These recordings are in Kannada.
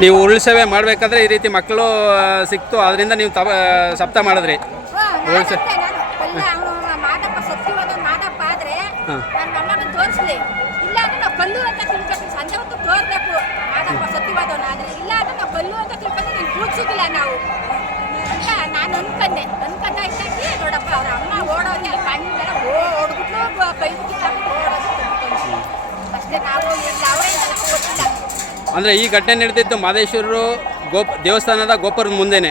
ನೀವು ಉರುಳು ಮಾಡಬೇಕಾದ್ರೆ ಈ ರೀತಿ ಮಕ್ಕಳು ಸಿಕ್ತು. ಅದರಿಂದ ನೀವು ತಪ ಸಪ್ತ ಮಾಡಿದ್ರಿ. ನಾನು ಮಾದಪ್ಪ ಆದ್ರೆ ಹಾ. ಇಲ್ಲ ಅಂದ್ರೆ ನಾವು ಕಲ್ಲು ಅಂತ ತಿಳ್ಕೊತೀವಿ. ಸಂಜೆ ಹೊತ್ತು ತೋರ್ಬೇಕು ಮಾದಪ್ಪ ಸತ್ಯವಾದವನ ಆದ್ರೆ ಇಲ್ಲ ಅಂದ್ರೆ ನಾವು ಕಲ್ಲು ಅಂತ ತಿಳ್ಕೊಂಡ್ರೆ ನೀನು ಕೂಡ್ಸಿದಿಲ್ಲ ನಾವು ಅಂತ ನಾನು ಅನ್ಕಂಡೆ ಅನ್ಕೊಂಡ ಇದ್ದಾಗಿ ನೋಡಪ್ಪ ಅವ್ರ ಅಮ್ಮ ಓಡೋದೆ ಅಲ್ಲಿ ಕಣ್ಣಿಂದ ಓಡ್ಬಿಟ್ಟು ಕೈ ಮುಗಿತಾಗ ಓಡೋದು ತಿಳ್ಕೊಂಡ್ವಿ. ಅಷ್ಟೇ ನಾವು ಇಲ್ಲ ಅವರೇ ನನಗೆ ಗೊತ್ತಿಲ್ಲ ಅಂದರೆ ಈ ಘಟನೆ ನಡೆದಿದ್ದು ಮಾದೇಶ್ವರರು ಗೋಪ್ ದೇವಸ್ಥಾನದ ಗೋಪುರದ ಮುಂದೆನೆ.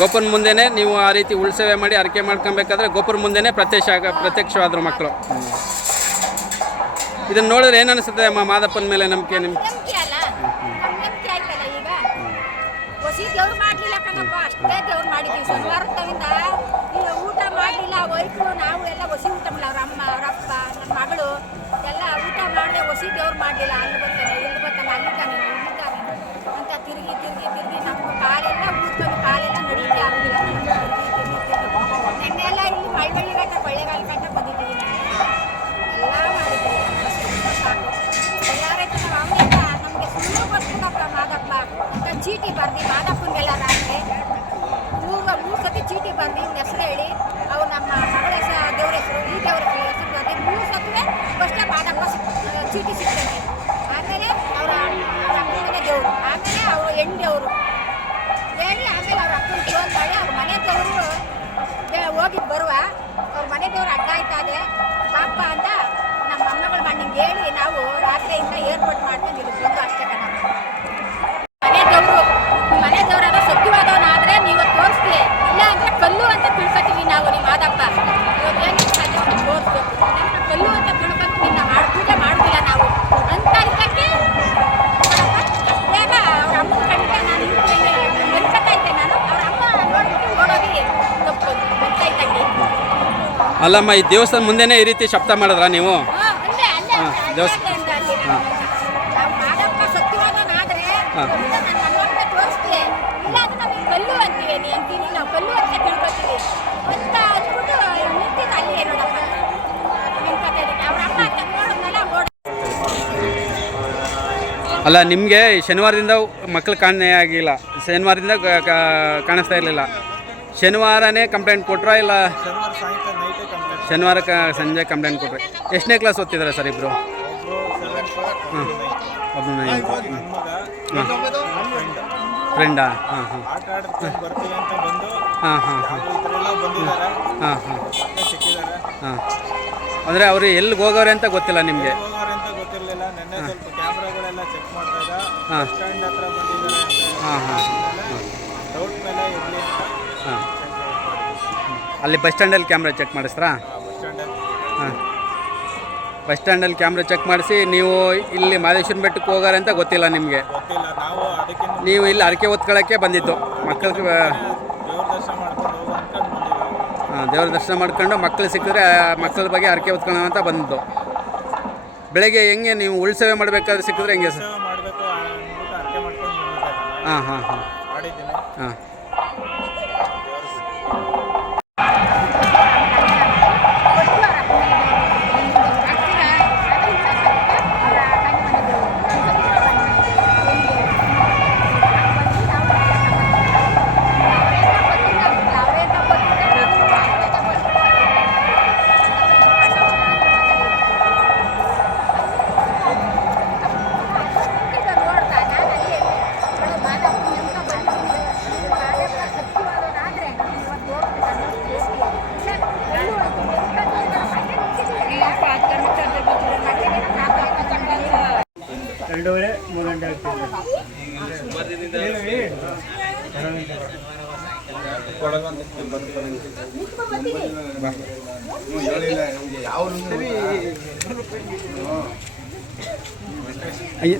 ಗೋಪುರದ ಮುಂದೆನೆ ನೀವು ಆ ರೀತಿ ಉಳ್ಸೇವೆ ಮಾಡಿ ಅರಕೆ ಮಾಡ್ಕೊಬೇಕಾದ್ರೆ ಗೋಪುರ ಮುಂದೆನೆ ಪ್ರತ್ಯಕ್ಷ ಆಗ ಪ್ರತ್ಯಕ್ಷವಾದ್ರು ಮಕ್ಕಳು. ಇದನ್ನು ನೋಡಿದ್ರೆ ಏನು ಅನಿಸುತ್ತೆ ಅಮ್ಮ ಮಾದಪ್ಪನ ಮೇಲೆ ನಂಬಿಕೆ ನಿಮ್ಗೆ? ಊಟ ಮಾಡಲಿಲ್ಲ ವೈಫು ನಾವು ಎಲ್ಲ ಹೊಸಿ ಊಟ ಮಾಡಲ್ಲ ಅವ್ರ ಅಮ್ಮ, ಅವ್ರ ಅಪ್ಪ ನನ್ನ ಮಗಳು ಎಲ್ಲ ಊಟ ಮಾಡದೆ ಹೊಸಿ ದೇವ್ರು ಮಾಡಲಿಲ್ಲ. ಅಲ್ಲಿ ಕೊಳ್ಳೆಗಾಲ ಗಂಟ ಬಂದಿದ್ದೀವಿ ಎಲ್ಲ ಮಾಡಿದ್ದೀವಿ. ಎಲ್ಲಾರೈತೆ ನಮಗೆ ಸುಮ್ಮನೆ ಬರ್ತೀನಪ್ಪ ಮಾದಪ್ಪ. ಚೀಟಿ ಬರ್ದು, ಮಾದಪ್ಪನಿಗೆಲ್ಲ ರಾತ್ರಿ ಮೂರು ಮೂರು ಸತಿ ಚೀಟಿ ಬರ್ದು ಇವ್ನ ಹೆಸರು ಹೇಳಿ. ಅವು ನಮ್ಮ ಮಗಳ ಹೆಸರು, ದೇವ್ರ ಹೆಸರು, ಈ ದೇವ್ರ ಹೆಸರು ಬರ್ದು. ಮೂರು ಸತಿವೆ ಫಸ್ಟೇ ಮಾದಪ್ಪ ಚೀಟಿ ಸಿಗ್ತದೆ ಆಮೇಲೆ ಅವರ ಅಮ್ಮನ ದೇವರು. ಆಮೇಲೆ ಅವರು ಹೆಣ್ಣು ದೇವರು. ಹೇಳಿ ಆಮೇಲೆ ಅವ್ರ ಅಪ್ಪನ ಫೋನ್ ಮಾಡಿ ಅವ್ರ ಮನೆ ದೇವರು ಹೋಗಿ ಬರುವ ಅವ್ರ ಮನೆ ದೇವ್ರು ಅಡ್ಡ ಆಯ್ತದೆ ಪಾಪ ಅಲ್ಲಮ್ಮ ಈ ದೇವಸ್ಥಾನ ಮುಂದೆನೇ ಈ ರೀತಿ ಶಬ್ದ ಮಾಡಿದ್ರಾ ನೀವು? ಹಾಂ ಅಲ್ಲೇ ಹಾಂ ಹಾಂ. ಅಲ್ಲೇ ನಿಮಗೆ ಶನಿವಾರದಿಂದ ಮಕ್ಕಳು ಕಾಣೆ ಆಗಿಲ್ಲ. ಶನಿವಾರದಿಂದ ಕಾಣಿಸ್ತಾ ಇರಲಿಲ್ಲ. ಶನಿವಾರನೇ ಕಂಪ್ಲೇಂಟ್ ಕೊಟ್ರಾ ಇಲ್ಲ? ಶನಿವಾರ ಸಾಯಂಕಾಲ ನೈಟೇ ಕಂಪ್ಲೇಂಟ್ ಶನಿವಾರ ಕ- ಸಂಜೆ ಕಂಪ್ಲೇಂಟ್ ಕೊಟ್ಟರೆ ಎಷ್ಟನೇ ಕ್ಲಾಸ್ ಓದ್ತಿದ್ದಾರೆ ಸರ್ ಇಬ್ಬರು ಹಾಂ ಹಾಂ ಫ್ರೆಂಡಾ ಹಾಂ ಹಾಂ. ಹಾಂ ಹಾಂ ಹಾಂ. ಹಾಂ ಹಾಂ. ಹಾಂ. ಅಂದರೆ ಅವರು ಎಲ್ಲಿಗೆ ಹೋಗೋರೆ ಅಂತ ಗೊತ್ತಿಲ್ಲ ನಿಮಗೆ? ಹಾಂ. ಹಾಂ. ಹಾಂ ಹಾಂ. ಅಲ್ಲಿ ಬಸ್ ಸ್ಟ್ಯಾಂಡಲ್ಲಿ ಕ್ಯಾಮ್ರಾ ಚೆಕ್ ಸ್ಟ್ಯಾಂಡಲ್ಲಿ ಹಾಂ. ಬಸ್ ಸ್ಟ್ಯಾಂಡಲ್ಲಿ ಕ್ಯಾಮ್ರಾ ಚೆಕ್ ಮಾಡಿಸಿ ನೀವು ಇಲ್ಲಿ ಮಾದೇಶ್ವರ ಬೆಟ್ಟಕ್ಕೆ ಹೋಗಾರ ಅಂತ ಗೊತ್ತಿಲ್ಲ ನಿಮಗೆ. ಗೊತ್ತಿಲ್ಲ ನಾವು ಅದಕ್ಕಿಂತ ನೀವು ಇಲ್ಲಿ ಅರಕೆ ಹೊತ್ಕೊಳ್ಳೋಕ್ಕೆ ಬಂದಿತ್ತು ಮಕ್ಕಳಿಗೆ ದೇವ್ರ ದರ್ಶನ ಮಾಡ್ಕೊಂಡು ಹೋಗೋ ಅನ್ಕೊಂಡು ಬಂದಿದ್ದೀವಿ. ಹಾಂ ದೇವ್ರ ದರ್ಶನ ಮಾಡ್ಕೊಂಡು ಮಕ್ಕಳು ಸಿಕ್ಕಿದ್ರೆ ಮಕ್ಕಳ ಬಗ್ಗೆ ಅರಕೆ ಹೊತ್ಕೊಳ್ಳೋಣ ಅಂತ ಬಂದಿದ್ದು. ಬೆಳಗ್ಗೆ ಹೆಂಗೆ ನೀವು ಉಳ್ಸೇವೆ ಮಾಡಬೇಕಾದ್ರೆ ಸಿಕ್ಕಿದ್ರೆ ಹೆಂಗೆ ಸರ್? ಸೇವೆ ಮಾಡಬೇಕು ಅಂದ್ಬಿಟ್ಟು ಅರ್ಕೆ ಮಾಡ್ಕೊಂಡು ಬಂದಿದ್ದಾರೆ ಹಾಂ ಹಾಂ ಹಾಂ. ಮಾಡಿದ್ದೀನಿ. ಹಾಂ. ಎರಡೂವರೆ ಮೂರು ಗಂಟೆ ಆಗ್ತಿದೆ ಅಯ್ಯ